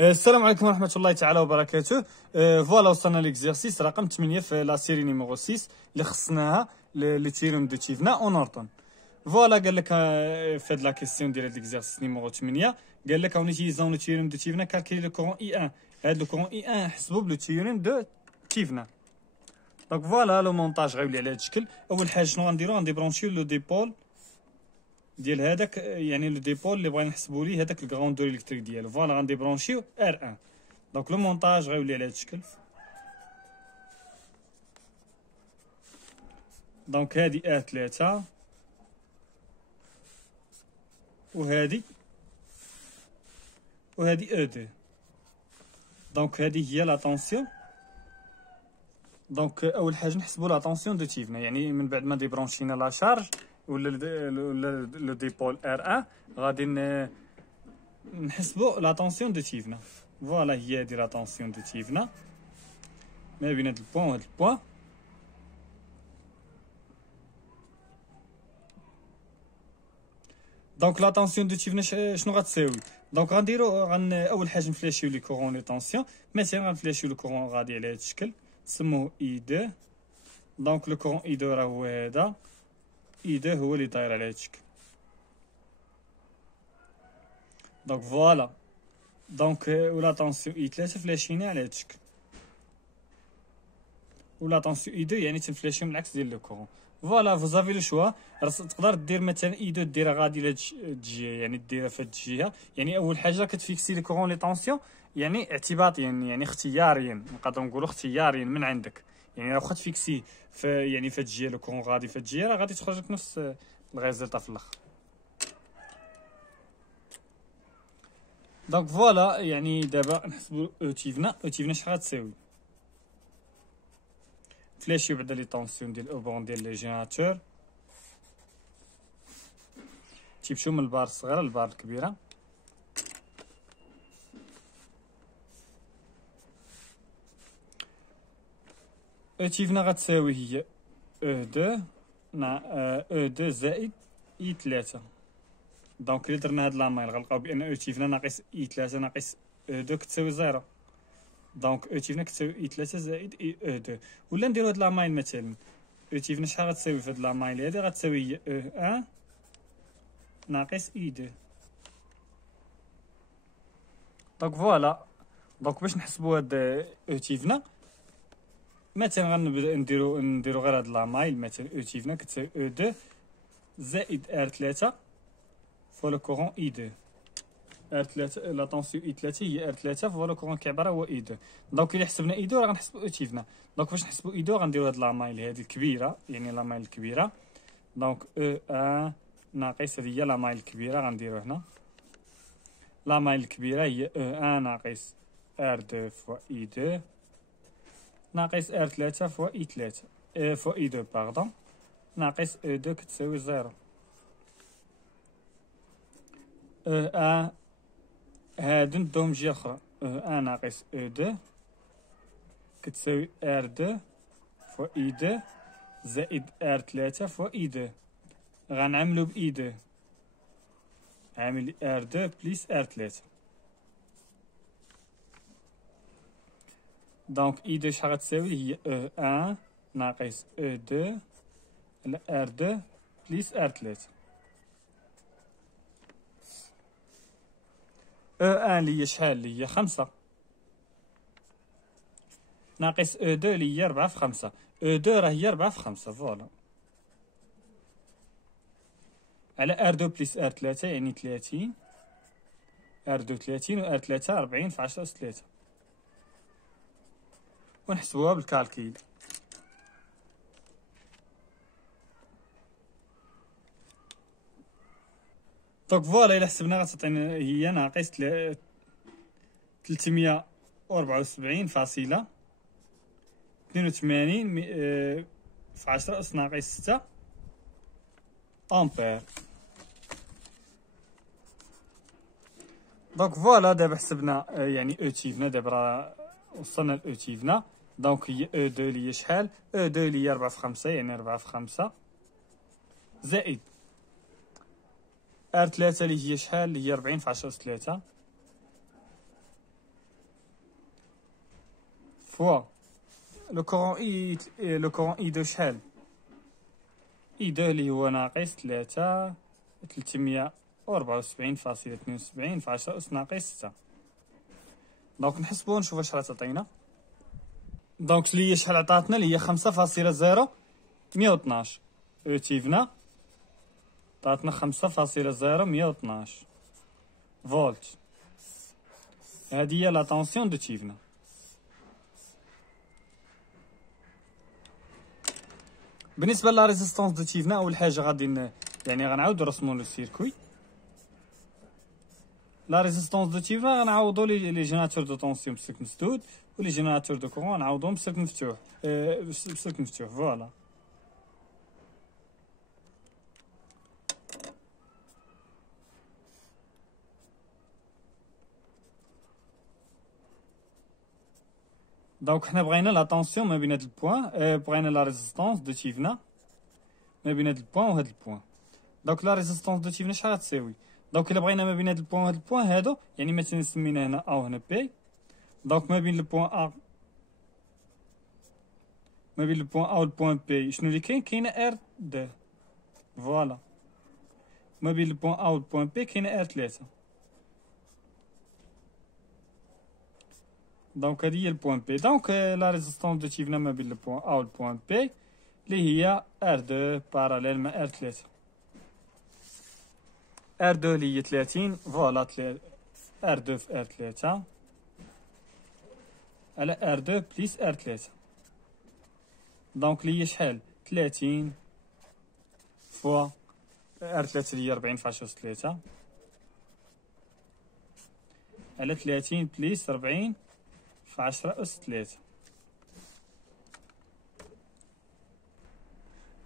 السلام عليكم ورحمة الله تعالى وبركاته. فوالا وصلنا ليكزيرسيس رقم 8 في لا سيري نيميرو 6 اللي خصناها لي تيروم دو تشيفنا اون اورتون. فوالا قال لك في هاد لا كيسيون ديال هاد ليكزيرسيس نيميرو 8 قال لك اون يوتيليزون لو تيروم دو تشيفنا كالكيلي لو كورون اي 1. هاد لو كورون اي 1 حسبوه بلو تيروم دو تشيفنا. دونك فوالا لو مونتاج غيولي على هاد الشكل. اول حاجه شنو غنديرو؟ غنديبرونشيو لو ديبول ديال هذاك، يعني لو ديبول اللي بغينا نحسبوا ليه هذاك الكراوندور الكتريك ديالو. فوالا غنديبرونشيو ار 1. دونك لو مونتاج غيولي على هذا الشكل. دونك هادي ار 3 وهادي او 2. دونك هادي هي لا طونسيون. دونك اول حاجه نحسبوا لا طونسيون دو تيفنا، يعني من بعد ما ديبرونشينا لا شارج ولا لو ديبول ار 1 غادي نحسبوا لا طونسيون دو تيفنا. فوالا هي هادي لا طونسيون دو تيفنا ما بين هاد البوان وهاد البوان. دونك لا طونسيون دو تيفنا شنو غتساوي؟ دونك غنديرو اول حاجه نفلاشيو لي كورون لي طونسيون. مثلا غنفلاشيو لو كورون غادي على هاد الشكل نسموه اي 2. دونك لو كورون اي 2 راه هو هذا، اي 2 هو اللي داير على هاد الشكل. دونك فوالا دونك ولا طونسيون اي 3 فلاشينا على هاد الشكل، ولا طونسيون اي 2 يعني تنفلاشيو من العكس ديال لو كورون. فوالا فوزافي لو شوا. تقدر دير مثلا اي 2 ديرها غادي لهاد الجهه، يعني ديرها في هاد الجهه. يعني اول حاجه كتفيكسي لي كورون لي طونسيون، يعني اعتباطيا، يعني اختياريا، نقدروا نقولوا اختياريا من عندك. يعني واخا تفيكسي في يعني في هاد الجهه لو كورون غادي في هاد الجهه، راه غادي تخرج لك نفس الريزلطه في الاخر. دونك فوالا يعني دابا نحسبوا او تيفنا شحال غتساوي. فلاشيو بعدا لي طونسيون ديال او ديال لي جينيراتور، تيمشيو من البار الصغيره للبار الكبيره. او تيفنا غتساوي هي او 2 او 2 زائد اي 3. دونك الا درنا هاد لامايل غنلقاو بان او تيفنا ناقص اي 3 ناقص او 2 كتساوي 0. دونك او تيفنا كتساوي اي 3 زائد اي او 2. ولا نديرو هاد لامايل مثلا او تيفنا شحال غتساوي في هاد لامايل هادي؟ غتساوي هي او 1 ناقص اي 2. دونك فوالا. دونك باش نحسبوا هاد او تيفنا مثلا غنبدا نديرو غير هاد لامايل. مثلا او تيفنا كتساوي او 2 زائد ار 3 فوا لو كورون اي 2. ار 3 لا طونسيون اي 3 هي ار 3 فوا لو كورون كيعبر هو اي 2. دونك الا حسبنا اي 2 راه غنحسبوا او تيفنا. دونك باش نحسبوا اي 2 غنديرو هاد لامايل هادي الكبيره، يعني لامايل الكبيره. دونك او 1 ناقص هادي هي لامايل الكبيره غنديرو هنا. لامايل الكبيره هي او 1 ناقص ار 2 فوا اي 2 ناقص ار 3 فوا اي 3 فوا اي 2 باردون ناقص او 2 كتساوي 0. او 1 هادو ندوهم جهه اخرى. او 1 ناقص او 2 كتساوي ار 2 فوا اي 2 زائد ار 3 فوا اي 2. غنعملو ب اي 2 عامل ار 2 بليس ار 3. دونك اي 2 شحال غتساوي؟ هي او 1 ناقص او 2 على ار 2 بليس ار 3. او 1 اللي هي شحال؟ اللي هي 5 ناقص او 2 اللي هي 4 في 5. او 2 راه هي 4 في 5. فوالا على ار 2 بليس ار 3 يعني 30. ار 2 30 و ار 3 40 في 10 أس 3. ونحسبوها بالكالكيل. دونك فوالا الا حسبنا غتعطينا هي ناقص 374 فاصلة 82 في 10 أس ناقص 6 امبير. دونك فوالا دابا حسبنا يعني او تيفنا. دابا راه وصلنا لاو تيفنا. دونك هي او 2 اللي هي شحال؟ او 2 اللي هي 4 في 5 يعني 4 في 5 زائد ار 3 اللي هي شحال؟ اللي هي 40 في 10 أس 3 فوا لو كورون اي دو شحال؟ اي دو اللي هو ناقص 374.72 في 10 أس ناقص 6. دونك نحسبو ونشوف واش راه تعطينا. دونك اللي هي شحال عطاتنا؟ اللي هي 5.0112 اوتيفنا عطاتنا 5.0112 فولت. هذه هي لا طونسيون دو تيفنا. بالنسبه لا ريزيستونس دو تيفنا، اول حاجه غادي يعني غنعاودو نرسمو لو سيركوي. لا ريزيستونس دو تيفنا غنعوضو لي جينيراتور دو طونسيون بسلك مسدود، و لي جينيراتور دو كورون غنعوضوهم بسلك مفتوح. بسلك مفتوح فوالا. دونك حنا بغينا لا طونسيون ما بين هاد البوان، بغينا لا ريزيستونس دو تيفنا ما بين هاد البوان و هاد البوان. دونك لا ريزيستونس دو تيفنا شحال غتساوي؟ دونك الا بغينا ما بين هاد البوان و هاد البوان هادو، يعني مثلا سمينا هنا ا و هنا بي، دونك ما بين البوان ا و البوان بي شنو اللي كاين؟ كاينه ار 2 فوالا. ما بين البوان ا و البوان بي كاينه ار 3. دونك هادي هي البوان بي. دونك لا ريزيستونس دو تيفنا ما بين البوان ا و البوان بي اللي هي ار 2 باراليل مع ار 3. ار 2 اللي هي 30 فوالا، ار 2 في ار 3 على ار 2 بليس ار 3. دونك اللي هي شحال؟ 30 فوا ار 3 اللي هي 40 في 10 أس 3 على 30 بليس 40 في 10 أس 3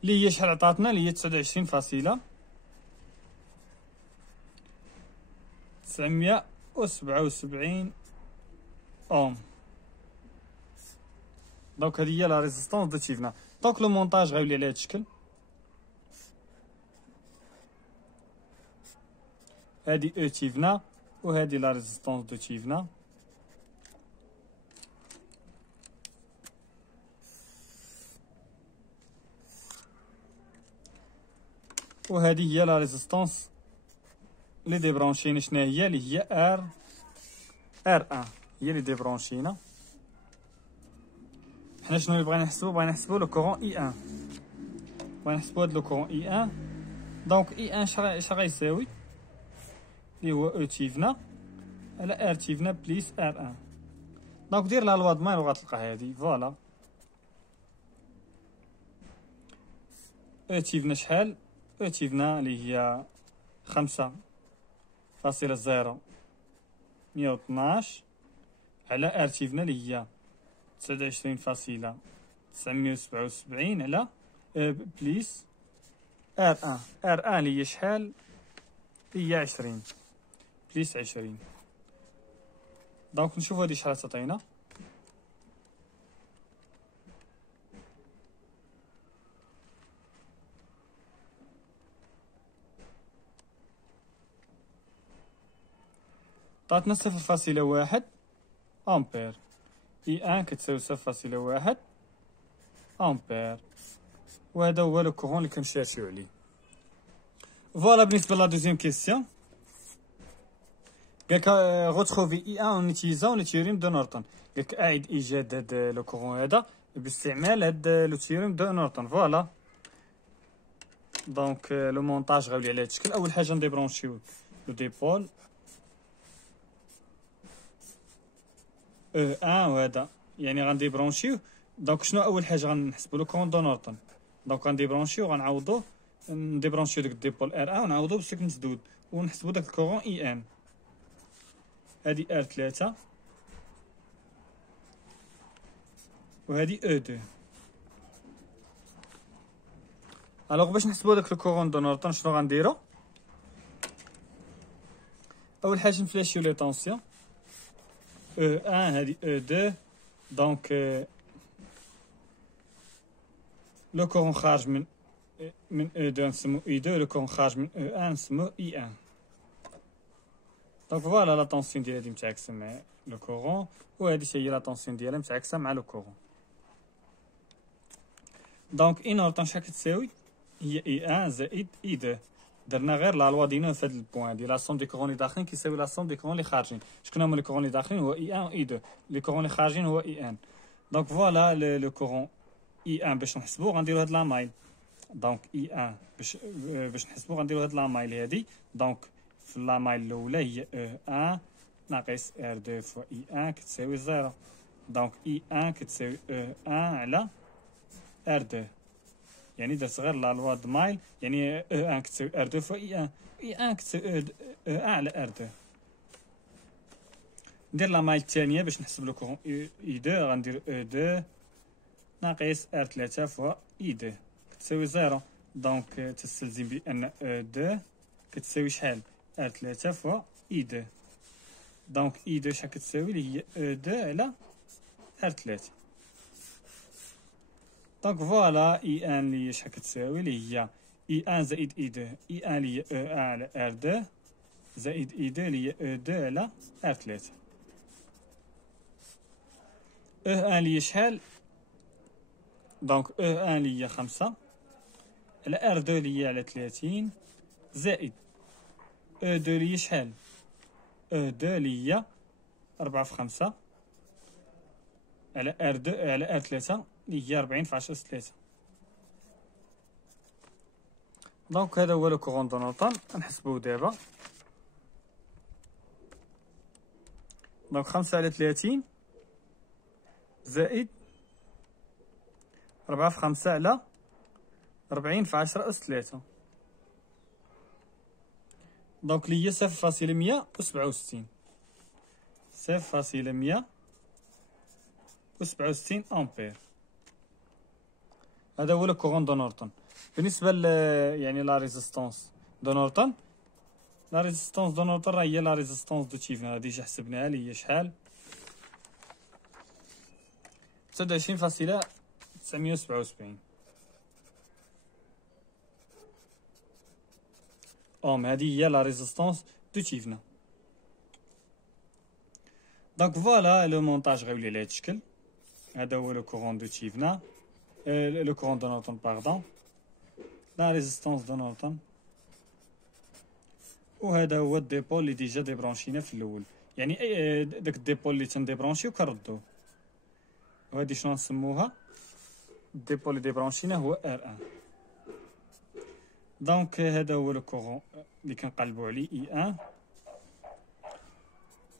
اللي هي شحال عطاتنا؟ اللي هي 29.977 اوم. دونك هذه هي لا ريزيستونس دو تيفنا. دونك لو مونتاج غيولي على هذا الشكل. هذه او تيفنا وهذه لا ريزيستونس دو تيفنا. وهذه هي لا ريزيستونس اللي ديبرونشينا. شنو هي؟ اللي هي ار 1 هي اللي ديبرونشينا. حنا شنو اللي بغينا نحسبو؟ بغينا نحسبو لو كورون اي 1. بغينا نحسبو هاد لو كورون اي 1. دونك اي 1 اش غيساوي؟ اللي هو او تيفنا على ار تيفنا بليس ار 1. دونك دير لا لوا دماير وغتلقى هادي فوالا. او تيفنا شحال؟ او تيفنا اللي هي 5.0112 على ار تيفنا اللي هي 29.977 على بليس ار 1. ار 1 اللي هي شحال؟ هي 20 بليس 20. دونك نشوف هادي شحال تعطينا. عطاتنا 0.1 امبير. اي 1 كتساوي 0.1 امبير، وهذا هو لو كورون اللي كنشيرشيو عليه. فوالا بالنسبه لا دوزيام كيسيون. قالك غوتخوفي اي 1 اون اوتيليزون لو تيوريم دو نورتون. قالك اعد ايجاد هاد لو كورون هذا باستعمال هاد لو تيوريم دو نورتون فوالا. دونك لو مونتاج غيولي على هاد الشكل. اول حاجه نديبرونشيو لو ديبول او 1 وهذا يعني غنديبرونشيو. دونك شنو اول حاجه غنحسبوا لو كورون دو نورتون؟ دونك غنديبرونشيو غنعوضوه، نديبرونشيو داك الديبول ار 1 ونعوضوه بسلك مسدود ونحسبوا داك الكورون اي ان. هادي ار 3 وهادي او 2. الوغ باش نحسبوا داك الكورون دو نورتون شنو غنديرو؟ اول حاجه نفلاشيو لي طونسيون او 1 هادي او 2. دونك لو كورون خارج من او 2 نسمو اي 2، لو كورون خارج من او 1 نسمو اي 1. دونك فوالا لا طونسيون ديال هادي متعاكسه مع لو كورون، وهذه هي لا طونسيون ديالها متعاكسه مع لو كورون. دونك اي نورتون شحال كتساوي؟ هي اي ان زائد اي دو. درنا غير لا لوا دينا في هاد البوان هادي، لا سوم دي كورون اللي داخلين كيساوي لا سوم دي كورون اللي خارجين. شكون هما لي كورون اللي داخلين؟ هو اي ان و اي دو. لي كورون اللي خارجين هو اي ان. دونك فوالا لو كورون اي ان باش نحسبو غنديرو هاد لا مايل. دونك اي ان باش نحسبو غنديرو هاد لا مايل هادي. دونك في لا مايل الاولى هي او ان ناقص ار دو فوا اي ان كتساوي زيرو. دونك اي ان كتساوي او ان على ار دو. يعني درت غير لا لوا د مايل، يعني او ان كتساوي ار دو فوا اي ان. اي ان كتساوي او ان على ار دو. ندير لا مايل الثانيه باش نحسب لو كورون اي دو. غندير او دو ناقص ار 3 فوا اي دو كتساوي زيرو. دونك تستلزم بان او دو كتساوي شحال؟ ار 3 فوا اي دو. دونك اي دو شحال كتساوي؟ اللي هي او دو على ار 3. دونك فوالا اي ان اللي هي شحال كتساوي؟ اللي هي اي ان زائد اي دو. اي ان اللي هي او ان على ار دو زائد اي دو اللي هي او دو على ار 3. او ان اللي هي شحال؟ دونك او ان اللي هي 5 على ار دو اللي هي على 30 زائد او دو اللي هي شحال؟ او دو اللي هي 4 في 5 على ار دو على ار 3 اللي هي 40 في 10 3. دونك هذا هو لو كورون دو نوطون. نحسبوه دابا. دونك 5 على 30 زائد 4 في 5 على 40 في 10 أس 3. دونك اللي هي 0.167. 0.167 أمبير. هذا هو لو كورون دو نورتون. بالنسبة يعني لا ريزيستونس دو نورتون، لا ريزيستونس دو نورتون راه هي لا ريزيستونس دو تيفنا. ديجا حسبناها اللي هي شحال؟ 29.977 اوم. هذه هي لا ريزيستونس دو تيفنا. دونك فوالا لو مونتاج غيولي على هاد الشكل. هذا هو لو كورون دو تيفنا، لو كورون دو نورتون باردون، لا ريزيستونس دو نورتون. وهذا هو الديبول اللي ديجا ديبرونشينا في الاول، يعني داك الديبول اللي تنديبرونشيو كنردوه. وهادي شنو نسموها؟ الديبول اللي ديبرونشينا هو ار ان. دونك هذا هو لو كورون اللي كنقلبو عليه اي ان.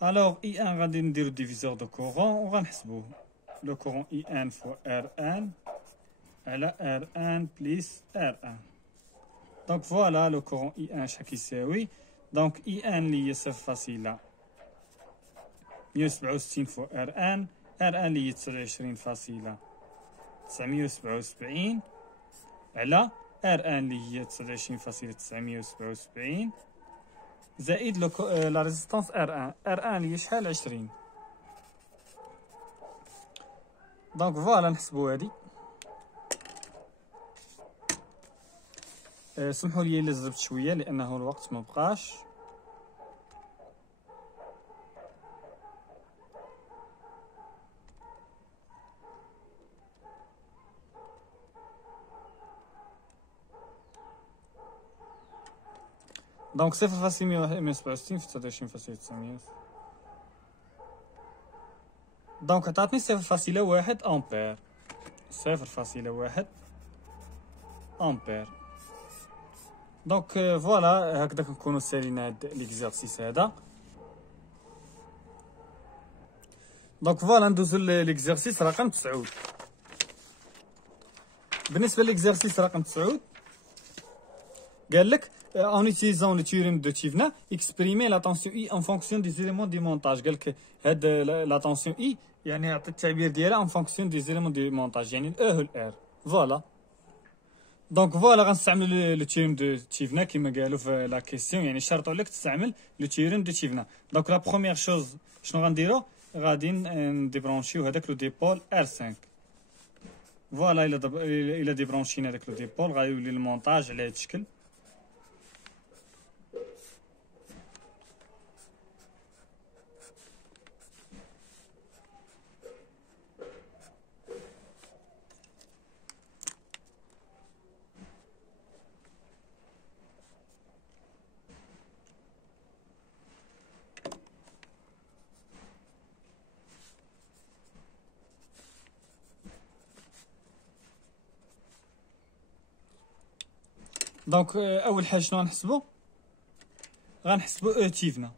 الوغ اي ان غادي نديرو ديفيزور دو كورون وغنحسبوه. لو كورون اي ان فوا ار ان على ار ان بليس ار ان. دونك فوالا لو كورون اي ان شحال كيساوي؟ دونك اي ان اللي هي 0.167 فوا ار ان. ار ان اللي هي 29.977 على ار ان اللي هي 29.977 زائد لا ريزيستونس ار ان. ار ان اللي هي شحال؟ 20. دونك فوالا نحسبو هادي. سمحوا لي الا زربت شويه لانه الوقت ما بقاش. دونك 0.167 في 29.900. دونك عطاتني 0.1 امبير. 0.1 امبير. دونك فوالا هكذا كنكونوا سالينا هاد ليكزارسيس هذا. دونك فوالا ندوزو ليكزارسيس رقم 9. بالنسبه ليكزارسيس رقم 9 قال لك en utilisant le théorème de Thévenin exprimer la tension I en fonction des éléments du montage. قال لك هاد la tension I يعني عطي التعبير ديالها en fonction des éléments du montage، يعني ال E و ال R. فوالا دونك فوالا غنستعمل لو تيوريم دو تيفنا كما قالوا في لا كيسيون، يعني شرطوا لك تستعمل لو تيوريم دو تيفنا. دونك لا بروميير شوز شنو غنديرو؟ غادي نديبرونشيو هذاك لو ديبول R5. فوالا الا ديبرونشينا هذاك لو ديبول غيولي المونتاج على هذا الشكل. دونك اول حاجه شنو غنحسبو؟ غنحسبو او تيفنا.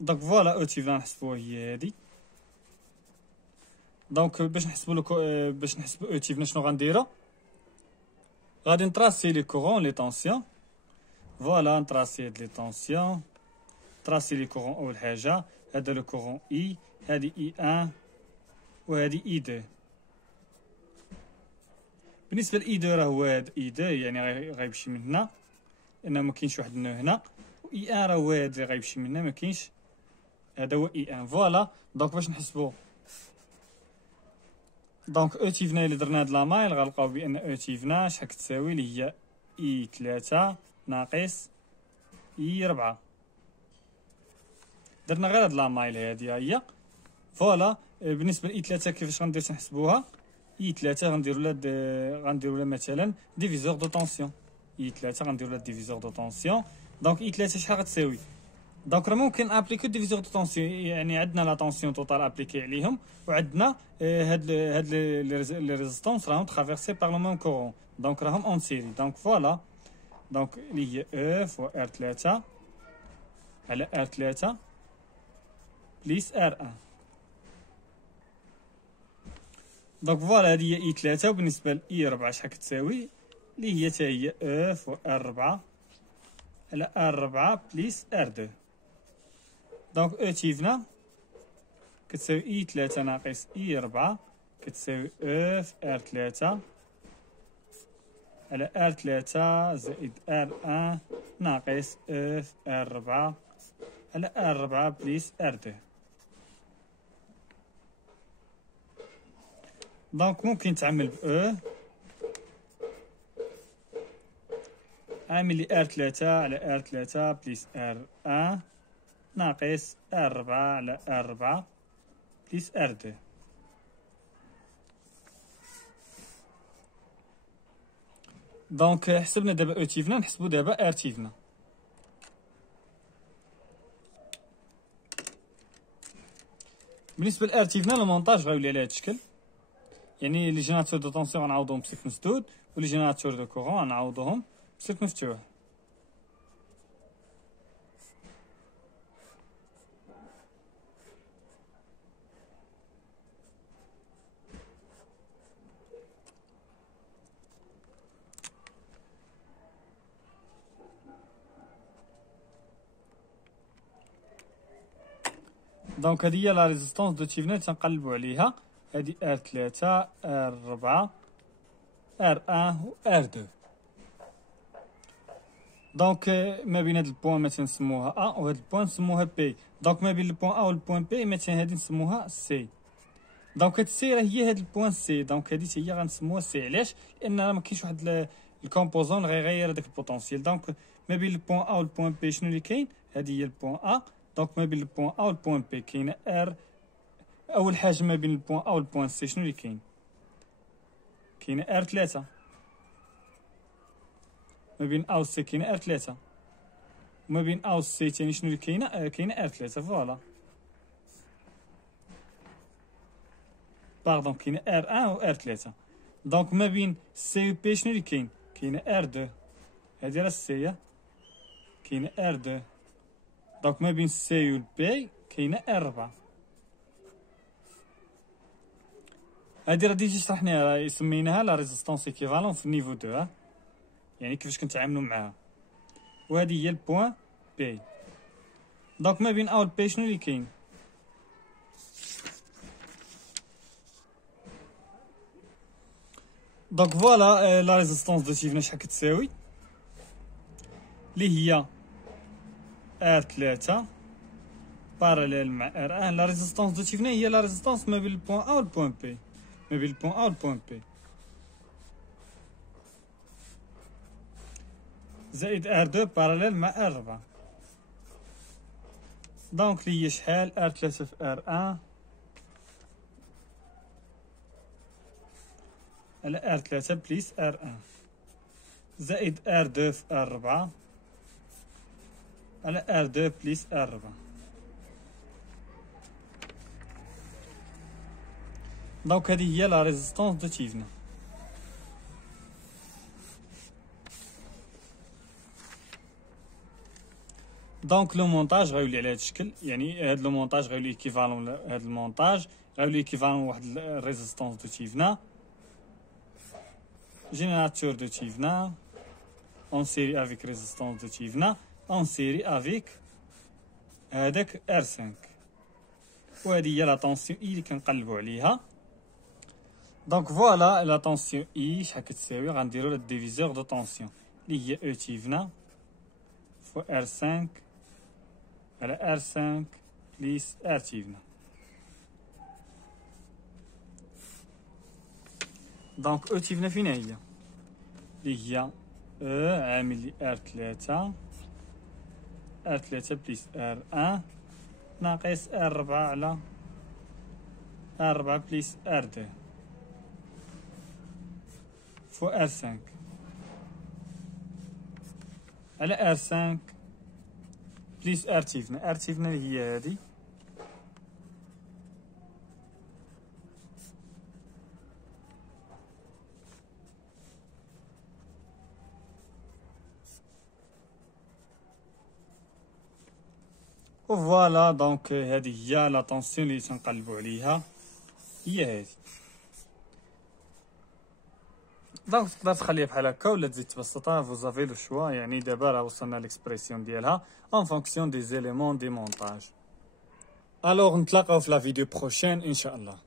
دونك فوالا او تيفنا غنحسبوها هي هادي. دونك باش نحسبو او تيفنا شنو غنديرو؟ غادي نطراسي لي كورون لي طونسيون. فوالا نطراسي هاد لي طونسيون، طراسي لي كورون. اول حاجه هذا لو كورون اي، هادي اي 1 وهادي اي 2. بالنسبه لاي 2 راه هو هاد اي 2، يعني غيمشي من هنا لان ما كاينش واحد النو هنا، و اي 1 راه هو هاد اللي غيمشي من هنا، ما كاينش، هذا هو اي 1. فوالا دونك باش نحسبو، دونك او تيفنا اللي درنا هاد لامايل غنلقاو بان او تيفنا شحال كتساوي، اللي هي اي 3 ناقص اي 4. درنا غير هاد لامايل هادي ها هي. فوالا بالنسبه لاي 3 كيفاش غندير نحسبوها؟ اي 3 غنديرو لها مثلا ديفيزور دو طونسيون. اي 3 غنديرو لها ديفيزور دو طونسيون. دونك اي 3 شحال غتساوي؟ دونك راه ممكن ابليكو ديفيزور دو طونسيون، يعني عندنا لا طونسيون توتال ابليكي عليهم، وعندنا هاد لي ريزيستونس راهم ترافيرسي بار لو ميم كورون، دونك راهم اون سيري. دونك فوالا دونك اللي هي او فوا ار 3 على ار 3 بليس ار 1. دونك فوالا هادي هي اي 3. وبالنسبه لاي 4 شحال كتساوي؟ اللي هي حتى هي او فوا ار 4 على ار 4 بليس ار 2. دونك او تيفنا كتساوي اي 3 ناقص اي 4 كتساوي او في ار 3 على ار 3 زائد ار 1 ناقص او في ار 4 على ار 4 بليس ار 2. دونك ممكن تعمل ب او عامل لي ار 3 على ار 3 بليس ار 1 ناقص ار 4 على ار 4 بليس ار 2. دونك حسبنا دابا او تيفنا، نحسبو دابا ار تيفنا. بالنسبه لار تيفنا المونطاج غيولي على هذا الشكل، يعني لي جينيراتور دو طونسيون غنعوضوهم بسلك مسدود، ولي جينيراتور دو كورون غنعوضوهم بسلك مفتوح. دونك هذه هي لا ريزيستونس دو تيفنا تنقلبوا عليها. هذه ار 3 ار 4 ار 1 و ار 2. دونك ما بين هاد البوان مثلا نسموها ا وهاد البوان نسموها بي. دونك ما بين البوان ا والبوان بي مثلا هادي نسموها سي. دونك هاد سي راه هي هاد البوان سي، دونك هادي حتى هي غنسموها سي. علاش؟ لان راه ما كاينش واحد الكومبوزون غيغير هذاك البوتونسيال. دونك ما بين البوان ا والبوان بي شنو اللي كاين؟ هادي هي البوان ا. دونك ما بين البوان ا والبوان بي كاينه ار. اول حاجه ما بين البوان ا والبوان سي شنو اللي كاين؟ كاينه ار 3. ما بين ا و سي كاينه ار 3. وما بين ا و سي ثاني شنو اللي كاينه؟ كاينه ار 3. فوالا باردون كاينه ار 1 و ار 3. دونك ما بين سي و بي شنو اللي كاين؟ كاينه ار 2. هادي راه سي، كاينه ار 2. دونك ما بين سي و بي كاينه ار 4. هادي راه ديجا شرحناها، راه سميناها لا ريزيستونس ايكيفالون في النيفو 2، يعني كيفاش كنتعاملوا معاها. وهذه هي البوان بي. دونك ما بين ا و بي شنو اللي كاين؟ دونك فوالا لا ريزيستونس دو تيفنا شحال كتساوي؟ اللي هي ار 3 باراليل مع ار 1. لا ريزيستونس دو تيفنا هي لا ريزيستونس ما بين البوان ا والبوان بي، ما بين البوان ا والبوان بي، زائد ار 2 باراليل مع ار 4. دونك اللي هي شحال؟ ار 3 في ار 1 على ار 3 بليس ار 1 زائد ار 2 في ار 4 على ار 2 بليس ار 4. دونك هذه هي لا ريزيستونس دو تيفنا. دونك لو مونتاج غيولي على هذا الشكل، يعني هذا لو مونتاج غيولي ايكيفالون هذا المونتاج، غيولي ايكيفالون واحد الريزيستونس دو تيفنا، générateur de Tivna en série avec résistance de Tivna en série avec هذاك R5. وهذه هي لا طونسيون اي اللي كنقلبوا عليها. دونك فوالا لا طونسيون اي شحال كتساوي، غنديرو لا ديفيزور دو طونسيون اللي هي او تيفنا فوا R5 على R5 بليس R تيفنا. دونك او تيفنا فين هي؟ اللي هي او عامل لي R3 R3 بليس R1 ناقص R4 على R4 بليس R2 فوا R5 على R5 بليس R تيفنا. R تيفنا اللي هي هادي، وفوالا. دونك هذه هي لا طونسيون اللي تنقلبوا عليها، هي هذه. دونك تقدر تخليها بحال هكا ولا تزيد تبسطها، فوزافي لو شوا. يعني دابا راه وصلنا ليكسبرسيون ديالها اون فونكسيون دي زيليمون دي مونتاج. الوغ نتلاقاو في لا فيديو بروشين ان شاء الله.